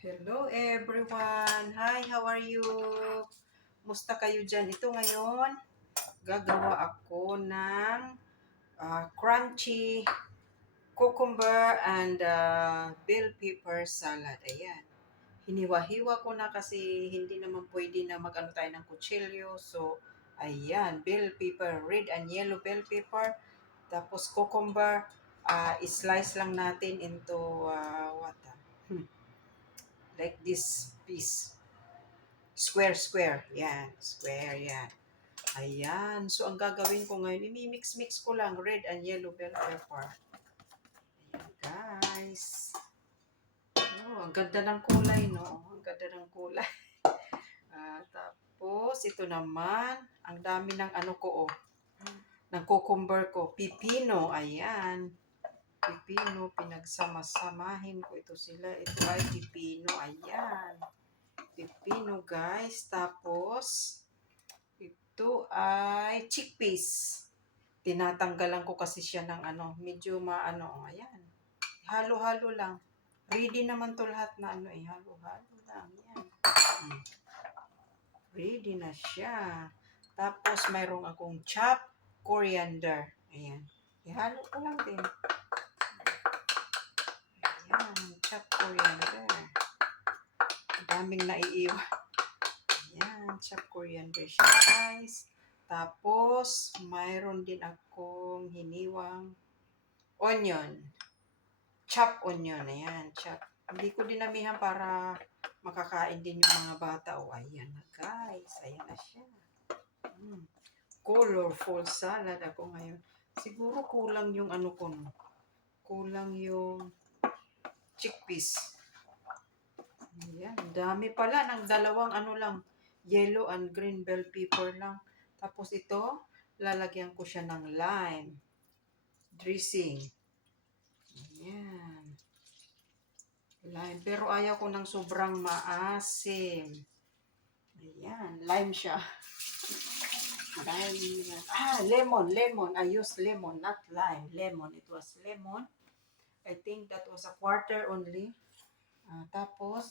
Hello everyone! Hi, how are you? Musta kayo dyan? Ito ngayon, gagawa ako ng crunchy cucumber and bell pepper salad. Ayan. Hiniwa-hiwa ko na kasi hindi naman pwede na mag-ano tayo ng kutsilyo. So, ayan, bell pepper, red and yellow bell pepper. Tapos cucumber, slice lang natin into like this piece. Square. Yan. Square, yan. Ayan. So, ang gagawin ko ngayon, imimix-mix ko lang red and yellow bell pepper. Ayan, guys. Oh, ang ganda ng kulay, no? Ang ganda ng kulay. Tapos, ito naman, ang dami ng ano ko, oh. Ng cucumber ko. Pipino. Ayan. Pipino. Pinagsama-samahin ko ito sila. Ito ay pipino. Ayan. Pipino, guys. Tapos, ito ay chickpeas. Tinatanggalan ko kasi siya ng medyo maano. Ayan. Halo-halo lang. Ready naman to lahat na halo-halo lang. Yan. Ready na siya. Tapos, mayroong akong chopped coriander. Ayan. Ihalo ko lang din. Ayan. Chopped coriander. Daming naiiwan. Ayan, chopped coriander siya, guys. Tapos, mayroon din akong hiniwang onion. Chopped onion. Ayan, chopped. Hindi ko dinamihan para makakain din yung mga bata. O, ayan na, guys. Ayan na siya. Colorful salad ako ngayon. Siguro kulang yung ko, no? Kulang yung chickpeas. Ayan, dami pala ng dalawang lang. Yellow and green bell pepper lang. Tapos ito, lalagyan ko siya ng lime dressing. Ayan. Lime. Pero ayaw ko ng sobrang maasim. Ayan. Lime siya. Lemon. I used lemon, not lime. Lemon. It was lemon. I think that was a quarter only. Tapos,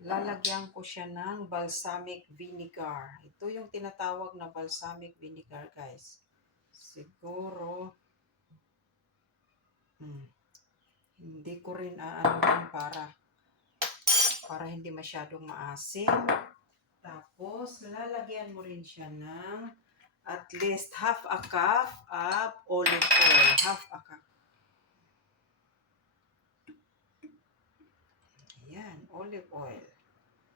lalagyan ko siya ng balsamic vinegar. Ito yung tinatawag na balsamic vinegar, guys. Siguro, hindi ko rin para hindi masyadong maasim. Tapos, lalagyan mo rin siya ng at least half a cup of olive oil. Half a cup. Ayan, olive oil.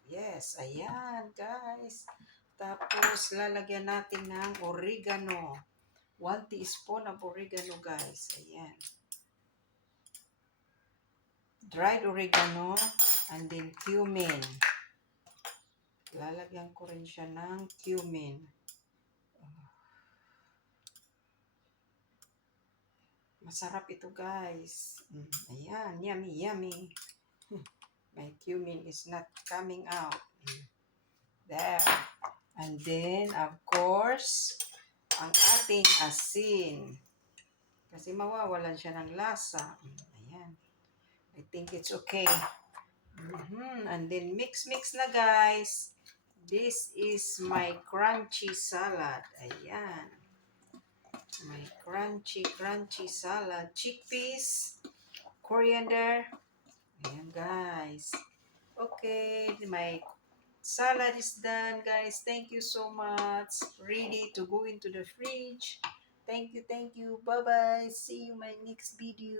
Yes, ayan, guys. Tapos, lalagyan natin ng oregano. 1 teaspoon of oregano, guys. Ayan. Dried oregano and then cumin. Lalagyan ko rin siya ng cumin. Masarap ito, guys. Ayan, yummy. My cumin is not coming out. There. And then, of course, ang ating asin. Kasi mawawalan siya ng lasa. Ayan. I think it's okay. And then, mix na, guys. This is my crunchy salad. Ayan. My crunchy salad. Chickpeas, coriander. Ayan, guys. Okay, my salad is done, guys. Thank you so much. Ready to go into the fridge. Thank you. Bye-bye. See you in my next video.